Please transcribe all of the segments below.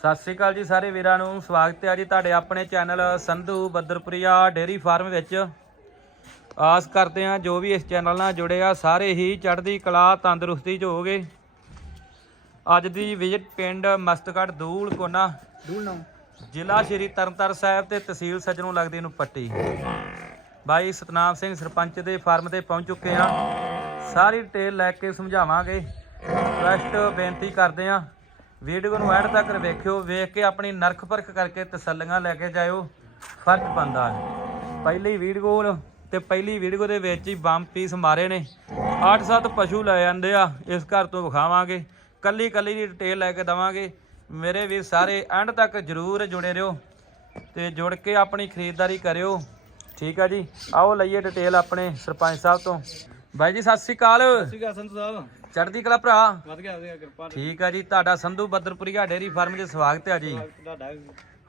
ਸਤਿ ਸ੍ਰੀ ਅਕਾਲ ਜੀ ਸਾਰੇ ਵੀਰਾਂ ਨੂੰ ਸਵਾਗਤ ਹੈ ਜੀ ਤੁਹਾਡੇ ਆਪਣੇ channel Sandhu Badarpuria dairy farm ਵਿੱਚ। ਆਸ ਕਰਦੇ ਹਾਂ ਜੋ ਵੀ ਇਸ ਚੈਨਲ ਨਾਲ ਜੁੜੇ ਆ ਸਾਰੇ ਹੀ ਚੜ੍ਹਦੀ ਕਲਾ ਤੰਦਰੁਸਤੀ ਚ ਹੋਗੇ ਅੱਜ ਦੀ ਵਿਜ਼ਿਟ ਪਿੰਡ ਮਸਤਗੜ ਦੂਲ ਕੋਨਾ। ਦੂਲ ਨਾ। ਜ਼ਿਲ੍ਹਾ ਸ਼੍ਰੀ ਤਰਨਤਾਰਨ ਸਾਹਿਬ ਤੇ ਤਹਿਸੀਲ ਸਜਣੋਂ ਲੱਗਦੀ ਨੂੰ ਪੱਟੀ। ਬਾਈ ਸਤਨਾਮ ਸਿੰਘ ਸਰਪੰਚ ਦੇ ਫਾਰਮ ਤੇ ਪਹੁੰਚ ਚੁੱਕੇ ਆ ਸਾਰੀ ਡਿਟੇਲ ਲੈ ਕੇ ਸਮਝਾਵਾਂਗੇ। ਰਿਕਵੈਸਟ ਬੇਨਤੀ ਕਰਦੇ ਆ ਵੀਡੀਓ ਨੂੰ ਐਡ ਤੱਕ ਵੇਖਿਓ, ਵੇਖ ਕੇ ਆਪਣੀ ਨਰਖ ਪਰਖ ਕਰਕੇ ਤਸੱਲੀਆਂ ਲੈ ਕੇ ਜਾਇਓ। ਫ਼ਰਕ ਪੈਂਦਾ ਪਹਿਲੀ ਵੀਡੀਓ ਤੇ ਪਹਿਲੀ ਵੀਡੀਓ ਦੇ ਵਿੱਚ ਹੀ ਬੰਮ ਪੀਸ ਮਾਰੇ ਨੇ। 8-7 ਪਸ਼ੂ ਲੈ ਜਾਂਦੇ ਆ, ਇਸ ਘਰ ਤੋਂ ਵਿਖਾਵਾਂਗੇ। ਕੱਲੀ ਕੱਲੀ ਦੀ ਡਿਟੇਲ ਲੈ ਕੇ ਦਵਾਂਗੇ। ਮੇਰੇ ਵੀ ਸਾਰੇ ਐਂਡ ਤੱਕ ਜਰੂਰ ਜੁੜੇ ਰਹੋ ਤੇ ਜੁੜ ਕੇ ਆਪਣੀ ਖਰੀਦਦਾਰੀ ਕਰਿਓ। ਠੀਕ ਆ ਜੀ? ਆਓ ਲਈਏ ਡਿਟੇਲ ਆਪਣੇ ਸਰਪੰਚ ਸਾਹਿਬ ਤੋਂ। ਬਾਈ ਜੀ ਸਤਿ ਸ੍ਰੀ ਅਕਾਲ। ਸੰਤ ਸਾਹਿਬ। ਚੜ੍ਹਦੀ ਕਲਾ ਭਰਾ। ਵਧ ਗਿਆ ਵਧੀਆ ਕਿਰਪਾ ਠੀਕ ਆ ਜੀ ਤੁਹਾਡਾ ਸੰਧੂ ਬੱਦਰਪੁਰੀਆ ਡੇਰੀ ਫਾਰਮ 'ਚ ਸਵਾਗਤ ਹੈ ਜੀ। ਤੁਹਾਡਾ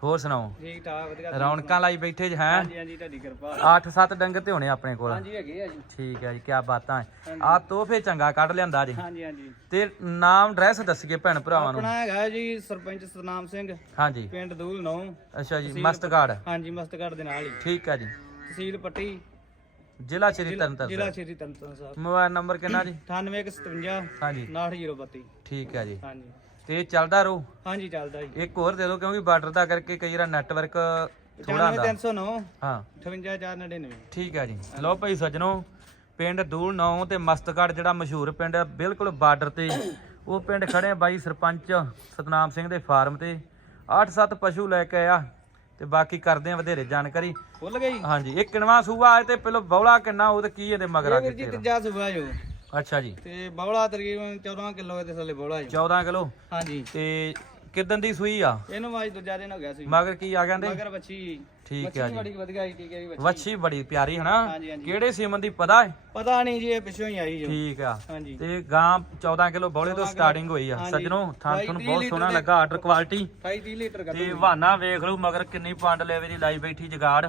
ਹੋਰ ਸੁਣਾਓ? ਠੀਕ ਠਾਕ ਵਧੀਆ ਰੌਣਕਾਂ ਲਾਈ ਬੈਠੇ ਜੀ ਹੈ? ਹਾਂਜੀ ਹਾਂਜੀ ਤੁਹਾਡੀ ਕਿਰਪਾ। 8-7 ਡੰਗਰ ਤੇ ਹੋਣੇ ਆਪਣੇ ਕੋਲ। ਹਾਂਜੀ ਹੈਗੇ ਆ ਜੀ। ਠੀਕ ਹੈ ਜੀ ਕੀ ਬਾਤਾਂ ਹੈ ਆ ਤੋਹਫੇ ਚੰਗਾ ਕੱਢ ਲਿਆਂਦਾ ਜੀ। ਹਾਂਜੀ ਹਾਂਜੀ। ਤੇ ਨਾਮ ਐਡਰੈਸ ਦੱਸੀਏ ਭੈਣ ਭਰਾਵਾਂ ਨੂੰ। ਆਪਣਾ ਹੈਗਾ ਜੀ ਸਰਪੰਚ ਸਤਨਾਮ ਸਿੰਘ। ਹਾਂਜੀ। ਪਿੰਡ ਦੂਲ ਨੌ। ਅੱਛਾ ਜੀ ਮਸਤਗੜ ਹਾਂਜੀ ਮਸਤਗੜ ਦੇ ਨਾਲ ਹੀ। ਠੀਕ ਹੈ ਜੀ। ਤਹਿਸੀਲ ਪੱਟੀ। ਜ਼ਿਲ੍ਹਾ ਸ਼੍ਰੀ ਤਰਨਤਾਰਨ ਜ਼ਿਲ੍ਹਾ ਸ਼੍ਰੀ ਤਰਨਤਾਰਨ ਸਾਹਿਬ। ਮੋਬਾਈਲ ਨੰਬਰ ਕਿੰਨਾ ਜੀ? 9857 ਹਾਂਜੀ। 98032 ਠੀਕ ਹੈ ਜੀ। ਹਾਂਜੀ। ਤੇ ਚੱਲਦਾ ਰਹੂ ਹਾਂਜੀ ਚੱਲਦਾ ਜੀ। ਇੱਕ ਹੋਰ ਦੇ ਦਿਓ ਕਿਉਂਕਿ ਬਾਰਡਰ ਦਾ ਕਰਕੇ ਕਈ ਵਾਰ ਨੈਟਵਰਕ ਥੋੜਾ ਹੁੰਦਾ। 99309 ਹਾਂ। 58499 ਠੀਕ ਹੈ ਜੀ। ਲਓ ਭਾਈ ਸੱਜਣੋ ਪਿੰਡ ਦੂਲ ਨੌ ਤੇ ਮਸਤਗੜ ਜਿਹੜਾ ਮਸ਼ਹੂਰ ਪਿੰਡ ਹੈ ਬਿਲਕੁਲ ਬਾਰਡਰ ਤੇ। ਉਹ ਪਿੰਡ ਖੜੇ ਆ ਬਾਈ ਸਰਪੰਚ ਸਤਨਾਮ ਸਿੰਘ ਦੇ ਫਾਰਮ ਤੇ। 8-7 ਪਸ਼ੂ ਲੈ ਕੇ ਆਇਆ। ਤੇ ਬਾਕੀ ਕਰਦੇ ਆ ਵਧੇਰੇ ਜਾਣਕਾਰੀ। ਖੁੱਲ ਗਈ? ਹਾਂਜੀ ਇਹ ਕਿਣਵਾ ਸੂਆ ਹੈ ਤੇ ਪਹਿਲਾਂ ਬੌਲਾ ਕਿੰਨਾ ਉਹ ਤੇ ਕੀ ਇਹਦੇ ਮਗਰ ਆ ਵੀਰ ਜੀ ਤੀਜਾ ਸੁਬਾ ਜੋ? ਅੱਛਾ ਜੀ। ਤੇ ਬੌਲਾ ਤਕਰੀਬਨ 14 ਕਿਲੋ ਦੇ ਥੱਲੇ ਬੌਲਾ ਜੋ। 14 ਕਿਲੋ? ਹਾਂਜੀ। ਤੇ ਕਿਦਾਂ ਦੀ ਸੂਈ ਆ? ਇਹਨੂੰ ਅੱਜ ਦੂਜਾ ਦਿਨ ਹੋ ਗਿਆ ਸੀ ਮਗਰ ਕੀ ਆ ਕਹਿੰਦੇ? ਮਗਰ ਬੱਚੀ ਠੀਕ ਹੈ ਜੀ। ਬੜੀ ਵਧੀਆ ਜੀ ਠੀਕ ਹੈ ਜੀ ਬੱਚੀ ਵੱਛੀ ਬੜੀ ਪਿਆਰੀ ਹਨਾ? ਹਾਂਜੀ, ਹਾਂਜੀ। ਕਿਹੜੇ ਸੀਮਨ ਦੀ ਪਤਾ ਹੈ ਪਤਾ ਨਹੀਂ ਜੀ ਇਹ ਪਿੱਛੋਂ ਹੀ ਆਈ ਜੋ। ਠੀਕ ਆ। ਹਾਂਜੀ। ਤੇ ਗਾਂ 14 ਕਿਲੋ ਬੌਲੇ ਤੋਂ 14 ਸਟਾਰਟਿੰਗ ਹੋਈ ਆ। ਹਾਂਜੀ। ਸੱਜਣੋ ਥਾਂ ਬਾਈ ਤੁਹਾਨੂੰ ਤੀਹ ਬਹੁਤ ਲੀਟਰ ਸੋਹਣਾ ਦੇ- ਲੱਗਾ ਆਰਡਰ ਕੁਆਲਿਟੀ 28 30 ਲੀਟਰ ਕੱਢ ਤੇ ਬਹਾਨਾ ਵੇਖ ਲਓ ਮਗਰ ਕਿੰਨੀ ਪੰਡ ਲੈਵੇ ਦੀ ਲਾਈ ਬੈਠੀ ਜਗਾੜ।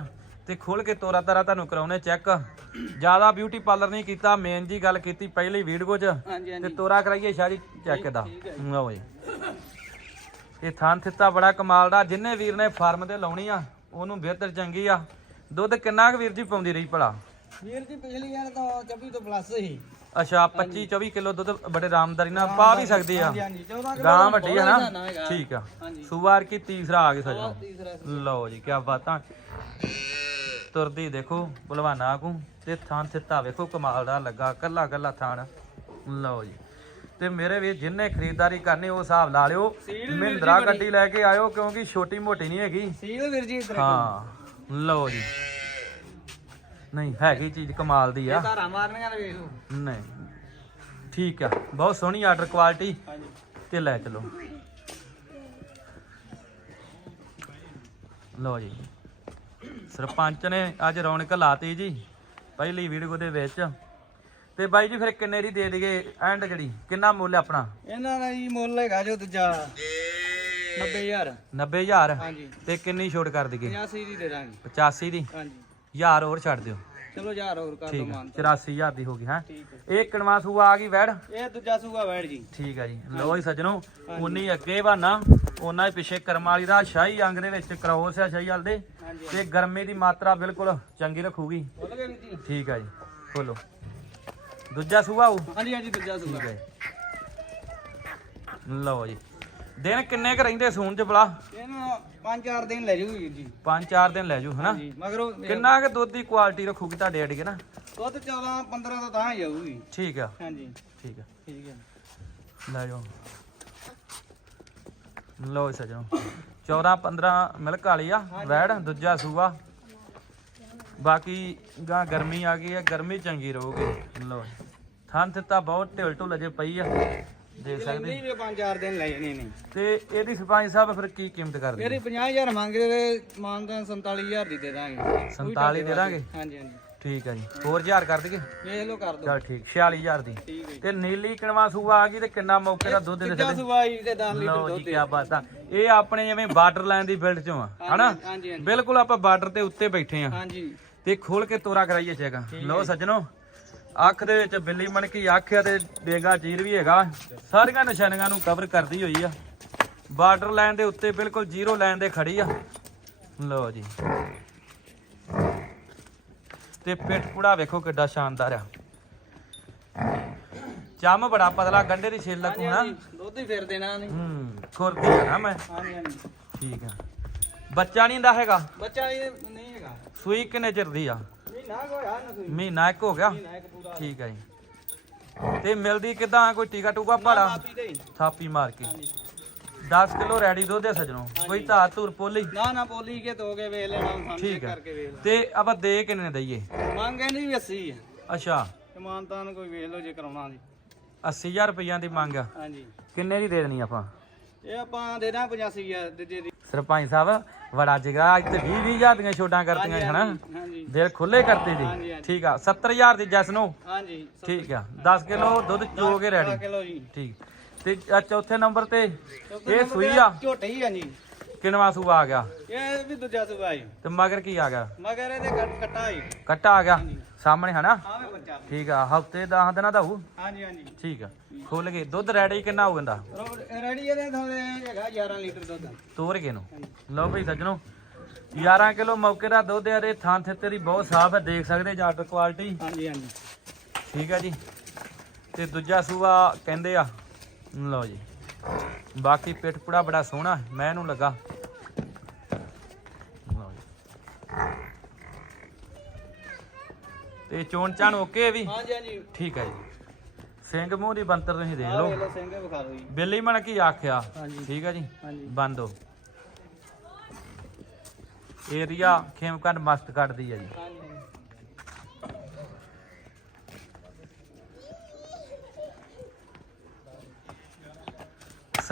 ਤੇ ਖੋਲ ਕੇ ਤੋਰਾ ਤਾਰਾ ਤੁਹਾਨੂੰ ਕਰਾਉਣੇ ਚੈੱਕ ਜ਼ਿਆਦਾ ਬਿਊਟੀ ਪਾਰਲਰ ਨਹੀਂ ਕੀਤਾ ਮੇਨ ਜੀ ਗੱਲ ਕੀਤੀ ਪਹਿਲੀ ਵੀਡੀਓ 'ਚ। ਹਾਂਜੀ ਤੇ ਹਾਂਜੀ ਤੋਰਾ ਕਰਾਈਏ ਸ਼ਾਰੀ ਚੈੱਕ ਦਾ। ਠੀਕ ਹੈ ਜੀ। ਇਹ ਥਾਂ ਥਿੱਤਾ ਬੜਾ ਕਮਾਲ ਦਾ ਜਿੰਨੇ ਵੀਰ ਨੇ ਫਾਰਮ ਤੇ ਲਾਉਣੀ ਆ ਉਹਨੂੰ ਬਿਹਤਰ ਚੰਗੀ ਆ। ਦੁੱਧ ਕਿੰਨਾ ਕੁ ਵੀਰ ਜੀ ਪਾਉਂਦੀ ਰਹੀ ਭਲਾ? ਵੀਰ ਜੀ ਪਿਛਲੀ ਵਾਰ ਤਾਂ 24 ਤੋਂ ਪਲੱਸ ਹੀ ਅੱਛਾ 25 24 ਕਿਲੋ ਦੁੱਧ ਬੜੇ ਆਰਾਮਦਾਰੀ ਨਾਲ ਪਾ ਵੀ ਸਕਦੀ ਆ। ਹਾਂਜੀ ਹਾਂਜੀ 14 ਕਿਲੋ ਗਾਂ ਵੱਡੀ ਹੈ ਨਾ। ਠੀਕ ਆ। ਸੂਵਾਰ ਕੀ ਤੀਸਰਾ ਆ ਗਿਆ ਸਜਣਾ ਲਓ ਜੀ ਕੀ ਬਾਤਾਂ। ਤੁਰਦੀ ਦੇਖੋ ਭਲਵਾਨਾ ਕੋ ਤੇ ਥਾਂ ਥਿੱਤਾ ਵੇਖੋ ਕਮਾਲ ਦਾ ਲੱਗਾ ਕੱਲਾ ਕੱਲਾ ਥਾਣ ਲਓ ਜੀ। ਤੇ ਮੇਰੇ ਵੀ ਜਿੰਨੇ ਖਰੀਦਦਾਰੀ ਕਰਨੀ ਉਹ ਹਿਸਾਬ ਲਾ ਲਿਓ। ਮਹਿੰਦਰਾ ਗੱਡੀ ਲੈ ਕੇ ਆਇਓ ਕਿਉਂਕਿ ਛੋਟੀ ਮੋਟੀ ਨਹੀਂ ਹੈਗੀ। ਸੀਲ ਵੀਰ ਜੀ ਇਧਰ ਹਾਂ ਲਓ ਜੀ। ਨਹੀਂ ਹੈਗੀ ਚੀਜ਼ ਕਮਾਲ ਦੀ ਆ। ਧਾਰਾ ਮਾਰਨੀਆਂ ਨੇ ਵੇਖ ਲਓ। ਨਹੀਂ ਠੀਕ ਆ। ਬਹੁਤ ਸੋਹਣੀ ਆਰਡਰ ਕੁਆਲਿਟੀ। ਹਾਂਜੀ। ਤੇ ਲੈ ਚਲੋ। ਲਓ ਜੀ। ਸਰਪੰਚ ਨੇ ਅੱਜ ਰੌਣਕ ਲਾਤੀ ਜੀ। ਪਹਿਲੀ ਵੀਡੀਓ ਦੇ ਵਿੱਚ। ਤੇ ਬਾਈ ਜੀ ਫਿਰ ਕਿੰਨੇ ਦੀ ਦੇ ਦਈਏ? ਐਂਡ ਜਿਹੜੀ ਕਿੰਨਾ ਮੁੱਲ ਹੈ ਆਪਣਾ? ਇਹਨਾਂ ਦਾ ਜੀ ਮੁੱਲ ਹੈਗਾ ਜੋ ਦੂਜਾ। 90000 90000 ਹਾਂਜੀ। ਤੇ ਕਿੰਨੀ ਛੋਟ ਕਰ ਦਈਏ? 85 ਦੀ ਦੇ ਦਾਂਗੇ। 85 ਦੀ? ਹਾਂਜੀ। ਹਜ਼ਾਰ ਹੋਰ ਛੱਡ ਦਿਓ। ਚਲੋ ਯਾਰ ਹੋਰ ਕਰ ਦੋ ਠੀਕ ਮਾਨ 84000 ਦੀ ਹੋ ਗਈ ਹੈ? ਠੀਕ ਹੈ ਇਹ ਕਿਣਵਾ ਸੂਆ ਆ ਗਈ ਵੈੜ? ਇਹ ਦੂਜਾ ਸੂਗਾ ਬੈਠ ਜੀ। ਠੀਕ ਆ ਜੀ। ਲੋ ਜੀ ਸੱਜਣੋ ਉਨੀ ਅੱਗੇ ਬਹਾਨਾ। ਉਹਨਾਂ ਹੀ ਪਿੱਛੇ ਕਰਮ ਵਾਲੀ ਦਾ ਸ਼ਾਹੀ ਅੰਗ ਦੇ ਵਿੱਚ ਕ੍ਰੋਸ ਆ ਸ਼ਾਹੀ ਵਾਲ ਦੇ। ਹਾਂਜੀ। ਤੇ ਗਰਮੀ ਦੀ ਮਾਤਰਾ ਬਿਲਕੁਲ ਚੰਗੀ ਰੱਖੂਗੀ। ਬੋਲ ਗਏ ਵੀਰ ਜੀ। ਠੀਕ ਆ ਜੀ। ਖੋਲੋ। ਦੂਜਾ ਸੂਆ ਹੋਊ ਹਾਂਜੀ ਹਾਂਜੀ ਦੂਜਾ ਠੀਕ ਹੈ ਲਓ ਜੀ। ਦਿਨ ਕਿੰਨੇ ਕ ਰਹਿੰਦੇ ਸੂਣ ਚ ਬਲਾ ਇਹਨੂੰ ਪੰਜ ਚਾਰ ਦਿਨ ਲੈ ਵੀਰ ਜੀ। ਪੰਜ ਚਾਰ ਦਿਨ ਲੈ ਜੂ ਹਨਾ? ਹਾਂਜੀ ਮਗਰੋਂ ਕਿੰਨਾ ਕ ਦੁੱਧ ਦੀ ਕੁਆਲਿਟੀ ਰੱਖੂਗੀ ਤੁਹਾਡੇ ਅੜੀ ਨਾ? ਦੁੱਧ 14 15 ਤੋਂ ਤਾਂ ਹੀ ਜਾਊਗੀ। ਠੀਕ ਆ। ਹਾਂਜੀ। ਠੀਕ ਆ। ਠੀਕ ਹੈ। ਲੈ ਜਾਓ। ਲਓ ਜੀ ਸੱਜਣੋ। 14 15 ਮਿਲਕ ਵਾਲੀ ਆ ਵੈੜ ਦੂਜਾ ਸੂਆ। ਬਾਕੀ ਗਾਂ ਗਰਮੀ ਆ ਗਈ ਹੈ ਗਰਮੀ ਚੰਗੀ ਰਹੂਗੀ। ਲਓ ਜੀ। ਥਣ ਦਿੱਤਾ ਬਹੁਤ ਢਿਲ ਢੁਲ ਅਜੇ ਪਈ ਆ। ਦੇਖ ਸਕਦੇ? ਨਹੀਂ ਵੀ ਪੰਜ ਚਾਰ ਦਿਨ ਲੈ ਜਾਣੇ ਨੇ ਤੇ ਇਹਦੀ ਸਰਪੰਚ ਸਾਹਿਬ ਫਿਰ ਕੀ ਕੀਮਤ ਕਰਦੇ ਇਹਦੀ 50000 ਮੰਗਦੇ ਤੇ ਮਾਨਦਾਨ 47000 ਦੀ ਦੇ ਦਾਂਗੇ। 47 ਦੇ ਦਾਂਗੇ? ਹਾਂਜੀ ਹਾਂਜੀ। ਠੀਕ ਆ ਜੀ। ਹੋਰ ਹਜ਼ਾਰ ਕਰ ਦਈਏ? ਵੇਖ ਲਓ ਕਰ ਦੋ। ਚਲ ਠੀਕ 46000 ਦੀ। ਜੀ। ਤੇ ਨੀਲੀ ਕਿਣਵਾ ਸੂਆ ਆ ਗਈ ਤੇ ਕਿੰਨਾ ਮੌਕੇ ਦਾ ਦੁੱਧ ਦੇ ਸਕਦੇ ਸੁਬਾਈ ਤੇ 10 ਲੀਟਰ ਜੀ ਦੁੱਧ ਕੀ ਬਾਤ ਆ। ਇਹ ਆਪਣੇ ਜਿਵੇਂ ਬਾਰਡਰ ਲਾਈਨ ਦੀ ਬਿਲਡ ਚੋਂ ਆ ਹਨਾ? ਹਾਂਜੀ ਹਾਂਜੀ। ਬਿਲਕੁਲ ਆਪਾਂ ਬਾਰਡਰ ਦੇ ਉੱਤੇ ਬੈਠੇ ਆ। ਹਾਂਜੀ। ਤੇ ਖੋਲ ਕੇ ਤੋਰਾ ਕਰਾਈਏ ਚੈੱਕ। ਲਓ ਸੱਜਣੋ। ਅੱਖ ਦੇ ਵਿੱਚ ਬਿੱਲੀ ਮਣਕੀ ਅੱਖ ਤੇ ਡੇਗਾ ਚੀਰ ਵੀ ਹੈਗਾ। ਸਾਰੀਆਂ ਨਿਸ਼ਾਨੀਆਂ ਨੂੰ ਕਵਰ ਕਰਦੀ ਹੋਈ ਆ। ਬਾਰਡਰ ਲਾਈਨ ਦੇ ਉੱਤੇ ਬਿਲਕੁਲ ਜ਼ੀਰੋ ਲਾਈਨ ਦੇ ਖੜੀ ਆ। ਲਓ ਜੀ। ਤੇ ਪਿੱਠ ਪੁੜਾ ਵੇਖੋ ਕਿੱਡਾ ਸ਼ਾਨਦਾਰ ਆ। ਚੰਮ ਬੜਾ ਪਤਲਾ ਗੰਡੇ ਦੀ ਛਿੱਲ ਲੱਗੂ ਨਾ। ਦੁੱਧ ਹੀ ਫਿਰ ਦੇਣਾ ਨਹੀਂ ਹੂੰ ਖੁਰਦੀ ਆ ਨਾ ਮੈਂ। ਹਾਂਜੀ ਹਾਂਜੀ। ਠੀਕ ਆ। ਬੱਚਾ ਨਹੀਂ ਹੁੰਦਾ ਹੈਗਾ? ਬੱਚਾ ਨਹੀਂ ਹੈਗਾ। ਸੂਈ ਕਿੰਨੇ ਚਿਰ ਦੀ ਆ? ਮਹੀਨਾ ਇੱਕ ਹੋ ਗਿਆ? ਠੀਕ ਆ ਜੀ। ਤੇ ਮਿਲਦੀ ਕਿਦਾਂ? ਕੋਈ ਟੀਕਾ ਟੂਕਾ ਭਾੜਾ? ਦੇ ਹੀ। ਥਾਪੀ ਮਾਰ ਕੇ। ਹਾਂਜੀ 10 ਕਿਲੋ ਰੈਡੀ ਦੁੱਧ ਹੈ ਸਜਣੋ। ਕੋਈ ਧਾਰ ਧੂਰ ਪੋਲੀ? ਨਾ ਨਾ ਬੋਲੀ ਕੇ ਤੋਗੇ ਵੇਖ ਲੈਣਾ ਸਾਨੂੰ ਠੀਕ ਹੈ। ਕਰਕੇ ਵੇਖ ਲੈ ਤੇ ਆਪਾਂ ਦੇ ਕਿੰਨੇ ਦਈਏ? ਮੰਗ ਇਹਦੀ ਵੀ 80 ਹੈ ਅੱਛਾ। ਇਮਾਨਤਾਨ ਕੋਈ ਵੇਖ ਲਓ ਜੇ ਕਰਾਉਣਾ ਜੀ। 80000 ਰੁਪਈਆਂ ਦੀ ਮੰਗ ਹਾਂਜੀ। ਕਿੰਨੇ ਦੀ ਦੇ ਦੇਣੀ ਆਪਾਂ? ਇਹ ਆਪਾਂ ਦੇ ਦਾਂ 85 ਹੈ ਦੂਜੇ ਦੀ। ਸਰਪੰਚ ਸਾਹਿਬ ਬੜਾ ਜਿਗਰਾ ਅੱਜ ਤੇ 20 20000 ਦੀਆਂ ਛੋਟਾਂ ਕਰਤੀਆਂ ਹਨਾ? ਹਾਂਜੀ ਦਿਲ ਖੁੱਲੇ ਕਰਤੇ ਜੀ। ਠੀਕ ਆ 70000 ਦੀ ਜੈਸ ਨੂੰ? ਹਾਂਜੀ ਠੀਕ ਆ 10 ਕਿਲੋ ਦੁੱਧ ਚੋ ਕੇ ਰੈਡੀ। ਕਿਲੋ ਜੀ। ਠੀਕ। ਤੇ ਚੌਥੇ ਨੰਬਰ ਤੇ ਇਹ ਸੂਈ ਆ? ਝੋਟੇ ਹੀ ਆ ਜੀ। ਕਿਨਵਾ ਸੂਆ ਆ ਗਿਆ? ਇਹ ਵੀ ਦੂਜਾ ਸੁਭਾਈ ਤੇ ਮਗਰ ਕੀ ਆ ਗਿਆ? ਮਗਰ ਇਹਦੇ ਕੱਟ ਕੱਟਾ ਹੀ ਕੱਟਾ ਆ ਗਿਆ? ਸਾਹਮਣੇ ਹਨਾ? ਆਵੇਂ ਬੱਚਾ। ਠੀਕ ਆ ਹਫ਼ਤੇ 10 ਦਿਨਾਂ ਦਾ ਹੋਊ? ਹਾਂਜੀ ਹਾਂਜੀ। ਠੀਕ ਆ। ਖੁੱਲ ਗਏ। ਦੁੱਧ ਰੈਡੀ ਕਿੰਨਾ ਹੋ ਜਾਂਦਾ ਰੈਡੀ ਇਹਦੇ ਥੋੜੇ ਹੈਗਾ 11 ਲੀਟਰ ਦੁੱਧ। ਤੋਰ ਕੇ ਨੂੰ ਲਓ ਭਈ ਸੱਜਣੋ 11 ਕਿਲੋ ਮੌਕੇ ਦਾ ਦੁੱਧ ਆ ਤੇ ਥਾਂ ਥਿੱਤੇ ਦੀ ਬਹੁਤ ਸਾਫ਼ ਹੈ ਦੇਖ ਸਕਦੇ ਜਾਟਰ ਕੁਆਲਿਟੀ ਹਾਂਜੀ ਹਾਂਜੀ। ਠੀਕ ਆ ਜੀ। ਤੇ ਦੂਜਾ ਸੂਆ ਕਹਿੰਦੇ ਆ ਲਓ ਜੀ। ਬਾਕੀ ਪਿੱਠ ਪੁੜਾ ਬੜਾ ਸੋਹਣਾ ਮੈਂ ਇਹਨੂੰ ਲੱਗਾ। ਤੇ ਚੋਣ ਚਾਣ ਓਕੇ ਵੀ? ਹਾਂਜੀ ਹਾਂਜੀ। ਠੀਕ ਹੈ ਜੀ। ਸਿੰਘ ਮੂੰਹ ਦੀ ਬੰਤਰ ਤੁਸੀਂ ਦੇਖ ਲਓ। ਲਓ ਸਿੰਘ ਵਿਖਾ ਦਿਓ ਜੀ। ਬਿੱਲੀ ਮਣ ਕੀ ਆਖਿਆ? ਠੀਕ ਹੈ ਜੀ। ਬੰਦੋ ਏਰੀਆ ਖੇਮਕੰਡ ਮਸਤ ਕੱਢਦੀ ਹੈ ਜੀ।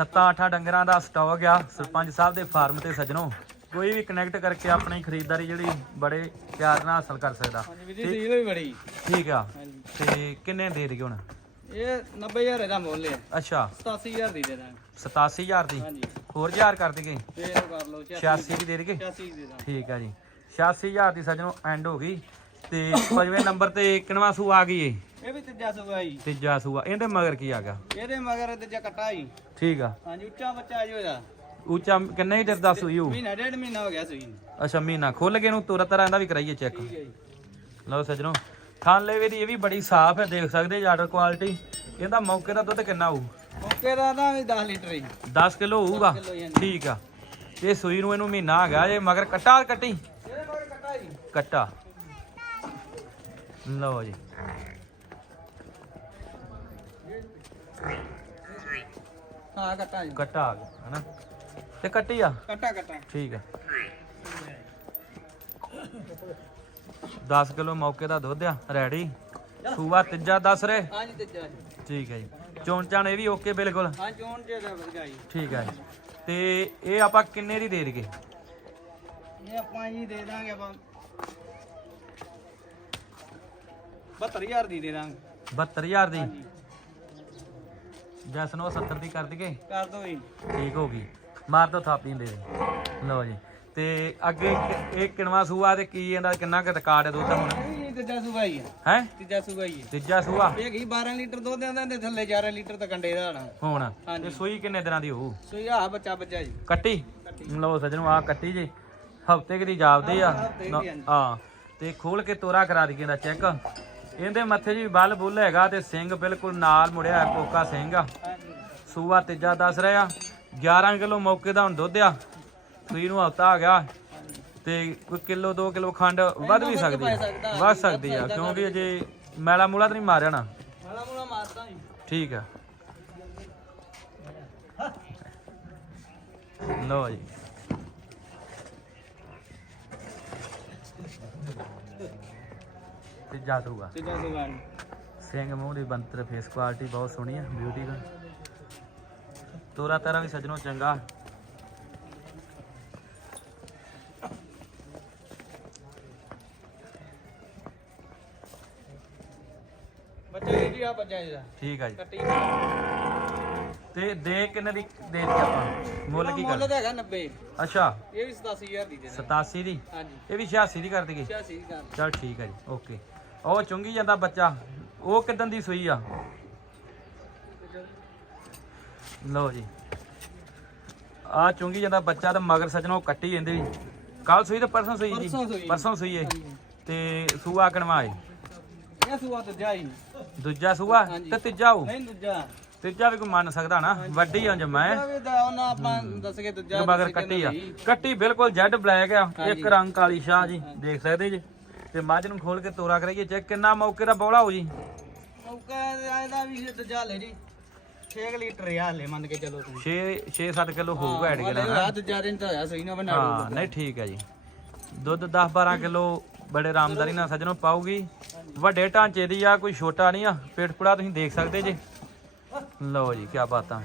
ਸੱਤਾਂ ਅੱਠਾਂ ਡੰਗਰਾਂ ਦਾ ਸਟਾਕ ਆ ਸਰਪੰਚ ਸਾਹਿਬ ਦੇ ਫਾਰਮ ਤੇ ਸੱਜਣੋ। ਕੋਈ ਵੀ ਕਨੈਕਟ ਕਰਕੇ ਆਪਣੀ ਖਰੀਦਦਾਰੀ ਜਿਹੜੀ ਬੜੇ ਪਿਆਰ ਨਾਲ ਹਾਸਲ ਕਰ ਸਕਦਾ। ਹਾਂਜੀ ਵੀਰ ਜੀ ਸੀਲ ਵੀ ਬੜੀ। ਠੀਕ ਆ। ਹਾਂਜੀ। ਤੇ ਕਿੰਨੇ ਦੇ ਦਈਏ ਹੁਣ? ਇਹ 90000 ਦਾ ਮੁੱਲ ਹੈ ਅੱਛਾ। 87000 ਦੀ ਦੇ ਦਾਂਗੇ। 87000 ਦੀ? ਹਾਂਜੀ। ਹੋਰ ਹਜ਼ਾਰ ਕਰ ਦਈਏ ਫੇਰ ਕਰ ਲਓ 86 ਦੀ ਦੇ ਦਈਏ 86 ਦੇ ਦਾਂਗੇ। ਠੀਕ ਆ ਜੀ। 86000 ਦੀ ਸੱਜਣੋ ਐਂਡ ਹੋ ਗਈ। ਤੇ ਪੰਜਵੇਂ ਨੰਬਰ ਤੇ ਕਿਨਵਾ ਸੂ ਆ ਗਈ ਏ। ਇਹ ਵੀ ਤੀਜਾ ਸੁਗਾ ਜੀ। ਤੀਜਾ ਸੂਆ। ਇਹਦੇ ਮਗਰ ਕੀ ਆ ਗਿਆ? ਇਹਦੇ ਮਗਰ ਤੀਜਾ ਕੱਟਾ ਜੀ। ਠੀਕ ਆ। ਹਾਂਜੀ ਉੱਚਾ ਬੱਚਾ ਜੀ ਉਹਦਾ। ਉੱਚਾ ਕਿੰਨੇ ਹੀ ਦਿਨ ਦਾ ਸੂਈ ਮਹੀਨਾ ਡੇਢ ਮਹੀਨਾ ਹੋ ਗਿਆ ਸੂਈ ਨੂੰ। ਅੱਛਾ ਮਹੀਨਾ। ਖੁੱਲ ਕੇ ਨੂੰ ਤੁਰਤ ਤਰ੍ਹਾਂ ਦਾ ਵੀ ਕਰਾਈਏ ਚੈੱਕ ਠੀਕ ਹੈ ਜੀ। ਲਓ ਸੱਜਣੋ ਥਾਲੇ ਵੀ ਦੀ ਇਹ ਵੀ ਬੜੀ ਸਾਫ਼ ਹੈ ਦੇਖ ਸਕਦੇ ਆਰਡਰ ਕੁਆਲਿਟੀ ਇਹਦਾ ਮੌਕੇ ਦਾ ਦੁੱਧ ਕਿੰਨਾ ਹੋਊ? ਓਕੇ ਦਾ ਵੀ 10 ਲੀਟਰ ਜੀ। 10 ਕਿਲੋ ਹੋਊਗਾ? ਕਿਲੋ ਜੀ ਠੀਕ ਆ। ਇਹ ਸੂਈ ਨੂੰ ਇਹਨੂੰ ਮਹੀਨਾ ਆ ਗਿਆ ਜੇ ਮਗਰ ਕੱਟਾ ਕੱਟੀ? ਇਹਦੇ ਮਗਰ ਕੱਟਾ ਜੀ। ਕੱਟਾ। ਲਓ ਜੀ। ਹਾਂ ਕੱਟਾ ਜੀ ਕੱਟਾ ਆ ਗਿਆ ਹਨਾ? ਤੇ ਕੱਟੀ ਆ? ਕੱਟਾ ਕੱਟਾ ਠੀਕ ਆ। 10 ਕਿਲੋ ਮੌਕੇ ਦਾ ਦੁੱਧ ਆ ਰੈਡੀ? ਸੂਆ ਤੀਜਾ ਦੱਸ ਰਹੇ ਹਾਂਜੀ ਤੀਜਾ ਜੀ। ਠੀਕ ਹੈ ਜੀ। ਚੋਣ ਚਾਣ ਇਹ ਵੀ ਓਕੇ ਬਿਲਕੁਲ? ਹਾਂ ਚੋਣ ਜੇ ਦਾ ਵਧੀਆ ਜੀ। ਠੀਕ ਹੈ ਜੀ। ਤੇ ਇਹ ਆਪਾਂ ਕਿੰਨੇ ਦੀ ਦੇ ਦਈਏ? ਇਹ ਆਪਾਂ ਜੀ ਦੇ ਦਾਂਗੇ ਆਪਾਂ 72000 ਦੀ ਦੇ ਦਾਂਗੇ। 72000 ਦੀ? ਜੈਸ ਨੂੰ 70 ਦੀ ਕਰ ਦਈਏ? ਕਰ ਦੋ ਜੀ। ਠੀਕ ਹੋ ਗਈ। ਮਾਰ ਦੋ ਥਾਪੀ ਦੇ ਦੇ। ਲਓ ਜੀ। ਤੇ ਅੱਗੇ ਇਹ ਕਿਣਵਾ ਸੂਆ ਤੇ ਕੀ ਇਹਦਾ ਕਿੰਨਾ ਕੁ ਰਿਕਾਰਡ ਹੈ ਦੁੱਧ ਹੁਣ? ਇਹ ਤੀਜਾ ਸੁਗਾ ਹੀ ਹੈ ਹੈ? ਤੀਜਾ ਸੁਗਾ ਹੀ ਹੈ ਤੀਜਾ ਸੂਆ? ਇਹ ਕੀ 12 ਲੀਟਰ ਦੁੱਧ ਦਿੰਦਾ ਤੇ ਥੱਲੇ 11 ਲੀਟਰ ਤਾਂ ਕੰਡੇ ਦਾ ਹੋਣਾ? ਹੁਣ। ਤੇ ਸੂਈ ਕਿੰਨੇ ਦਿਨਾਂ ਦੀ ਹੋਊ? ਸੋ ਇਹ ਆ ਬੱਚਾ ਬੱਚਾ ਜੀ। ਕੱਟੀ। ਲਓ ਸੱਜਣੋ ਆ ਕੱਟੀ ਜੀ। ਹਫ਼ਤੇ ਕੁ ਦੀ ਜਾਪਦੇ ਆ। ਹਾਂ। ਤੇ ਖੋਲ ਕੇ ਤੋਰਾ ਕਰਾ ਦਈਏ ਦਾ ਚੈੱਕ। ਇਹਦੇ ਮੱਥੇ 'ਚ ਵੀ ਬਲ ਬੁੱਲ ਹੈਗਾ ਤੇ ਸਿੰਘ ਬਿਲਕੁਲ ਨਾਲ ਮੁੜਿਆ ਹੈ, ਕੋਕਾ ਸਿੰਘ ਆ। ਸੂਆ ਤੀਜਾ ਦੱਸ ਰਿਹਾ 11 ਕਿਲੋ ਮੌਕੇ ਦਾ ਹੁਣ ਦੁੱਧ ਆ। ਸੂਈ ਨੂੰ ਹਫਤਾ ਆ ਗਿਆ ਤੇ ਕੋਈ ਕਿਲੋ 2 ਕਿਲੋ ਖੰਡ ਵੱਧ ਵੀ ਸਕਦੀ ਸਕਦਾ, ਵੱਧ ਸਕਦੀ ਆ ਕਿਉਂਕਿ ਅਜੇ ਮੈਲਾ ਮੂਲਾ ਤਾਂ ਨਹੀਂ ਮਾਰਿਆ ਨਾ। ਮਾਲਾ ਮੂਲਾ ਮਾਰਦਾ ਜੀ ਠੀਕ ਆ। ਲਓ ਜੀ। ਤੇ ਜਾਦੂਗਾ ਤੀਜਾ ਸੁਗਾ ਸਿੰਘ ਮੂੰਹ ਦੀ ਬੰਤਰ ਫੇਸ ਕੁਆਲਿਟੀ ਬਹੁਤ ਸੋਹਣੀ ਹੈ ਬਿਊਟੀ ਦਾ ਤੋਰਾ ਤਾਰਾ ਵੀ ਸਜਣੋ ਚੰਗਾ। ਬੱਚਾ ਜੀ ਆ ਬੱਚਾ ਠੀਕ ਆ ਜੀ। ਕੱਟੀ ਤੇ ਦੇ ਕਿੰਨੇ ਦੀ ਦੇ ਦਿੱਤੀ ਆਪਾਂ? ਮੁੱਲ ਕੀ ਮੁੱਲ ਕਰ ਤਾਂ ਹੈਗਾ 90 ਅੱਛਾ। ਇਹ ਵੀ 87000 ਦੀ ਦੇ ਦਾਂਗੇ 87 ਦੀ? ਹਾਂਜੀ। ਇਹ ਵੀ 86 ਦੀ ਕਰ ਦਈਏ 86 ਦਾ ਚਲ ਠੀਕ ਹੈ ਜੀ ਓਕੇ। ਉਹ ਚੁੰਗੀ ਜਾਂਦਾ ਬੱਚਾ। ਉਹ ਕਿਦਾਂ ਦੀ ਸੂਈ ਆ? ਲਓ ਜੀ। ਆ ਚੁੰਗੀ ਜਾਂਦਾ ਬੱਚਾ ਤੇ ਮਗਰ ਸਜਣੋ ਕੱਟੀ ਜਾਂਦੇ ਵੀ। ਕੱਲ ਸੂਈ ਤੇ ਪਰਸੋਂ ਸੂਈ ਜੀ? ਪਰਸੋਂ ਸੂਈ। ਪਰਸੋਂ ਸੂਈ ਏ। ਤੇ ਸੂਆ ਕਣਵਾ ਏ? ਇਹ ਸੂਆ ਦੂਜਾ ਹੀ ਦੂਜਾ ਸੂਆ ਹਾਂਜੀ। ਤੇ ਤੀਜਾ ਹੋਊ ਨਹੀਂ ਦੂਜਾ। ਤੀਜਾ ਵੀ ਕੋਈ ਮੰਨ ਸਕਦਾ ਨਾ? ਵੱਡੀ ਆ ਜਮਾ ਇਹ ਵੀ ਦਾ ਉਹਨਾਂ ਆਪਾਂ ਦੱਸ ਕੇ ਦੂਜਾ ਮਗਰ ਦੱਸ ਕੇ ਕੱਟੀ ਆ। ਕੱਟੀ ਬਿਲਕੁਲ ਜੈਡ ਬਲੈਕ ਆ। ਇੱਕ ਹਾਂਜੀ। ਰੰਗ ਕਾਲੀ ਸ਼ਾਹ ਜੀ। ਦੇਖ ਸਕਦੇ ਜੀ? ਤੇ ਮੱਝ ਨੂੰ ਖੋਲ ਕੇ ਤੋਰਾ ਕਰਾਈਏ ਚੈੱਕ ਕਿੰਨਾ ਮੌਕੇ ਦਾ ਬੋਲਾ ਹੋ ਜੀ। ਮੌਕਾ ਇਹਦਾ ਵੀ ਦੂਜਾ ਲੈ ਜੀ। 6 ਲੀਟਰ ਆ ਹਲੇ ਮੰਨ ਕੇ ਚਲੋ ਤੁਸੀਂ। 6 6 7 ਕਿਲੋ ਹੋਊਗਾ ਐਡ ਕੇ ਨਾ। ਰਾਤ ਦੂਜਾ ਦਿਨ ਤਾਂ ਹੋਇਆ ਸਹੀ ਨਾ ਬਣਾ ਹਾਂ ਨਹੀਂ ਠੀਕ ਹੈ ਜੀ। ਦੁੱਧ 10 12 ਕਿਲੋ ਬੜੇ ਆਰਾਮਦਾਰੀ ਨਾਲ ਸੱਜਣੋਂ ਪਾਊਗੀ। ਵੱਡੇ ਢਾਂਚੇ ਦੀ ਆ ਕੋਈ ਛੋਟਾ ਨਹੀਂ ਆ। ਪੇਟ ਪੁੜਾ ਤੁਸੀਂ ਦੇਖ ਸਕਦੇ ਜੀ। ਲਓ ਜੀ ਕੀ ਬਾਤਾਂ।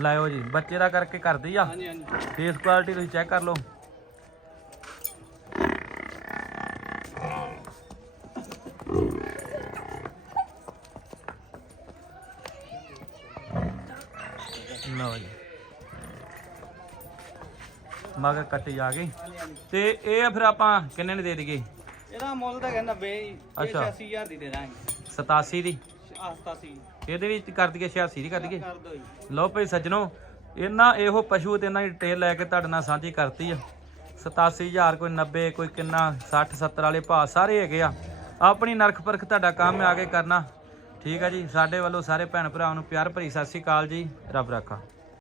ਲਾਇਓ ਜੀ ਬੱਚੇ ਦਾ ਕਰਕੇ ਕਰਦੀ ਆ। ਹਾਂਜੀ ਹਾਂਜੀ। ਫੇਸ ਕੁਆਲਿਟੀ ਤੁਸੀਂ ਚੈੱਕ ਕਰ ਲਓ। ਲਓ ਜੀ। ਮਗਰ ਕੱਟੀ ਆ ਗਈ। ਤੇ ਇਹ ਫਿਰ ਆਪਾਂ ਕਿੰਨੇ ਨੇ ਦੇ ਦਈਏ? ਇਹਦਾ ਮੁੱਲ ਤਾਂ ਕਹਿੰਦਾ ਬੇ ਇਹ ਅੱਛਾ। 86000 ਦੀ ਦੇ ਦਾਂਗੇ। 87 ਦੀ। ਆਸਤਾ ਸੀ। ਇਹਦੇ ਵਿੱਚ ਕਰ ਦਈਏ 86 ਦੀ ਕਰ ਦਈਏ? ਕਰ ਦੋ ਜੀ। ਲਓ ਭਈ ਸੱਜਣੋ ਇਹਨਾਂ ਇਹੋ ਪਸ਼ੂ ਤੇ ਇਹਨਾਂ ਦੀ ਡਿਟੇਲ ਲੈ ਕੇ ਤੁਹਾਡੇ ਨਾਲ ਸਾਂਝੀ ਕਰਤੀ ਆ। 87000 ਕੋਈ 90 ਕੋਈ ਕਿੰਨਾ 60 70 ਵਾਲੇ ਭਾਅ ਸਾਰੇ ਹੈਗੇ ਆ। ਆਪਣੀ ਨਰਖ ਪਰਖ ਤੁਹਾਡਾ ਕੰਮ ਆ ਕੇ ਕਰਨਾ। ਠੀਕ ਆ ਜੀ ਸਾਡੇ ਵੱਲੋਂ ਸਾਰੇ ਭੈਣ ਭਰਾਵਾਂ ਨੂੰ ਪਿਆਰ ਭਰੀ ਸਤਿ ਸ੍ਰੀ ਅਕਾਲ ਜੀ। ਰੱਬ ਰਾਖਾ।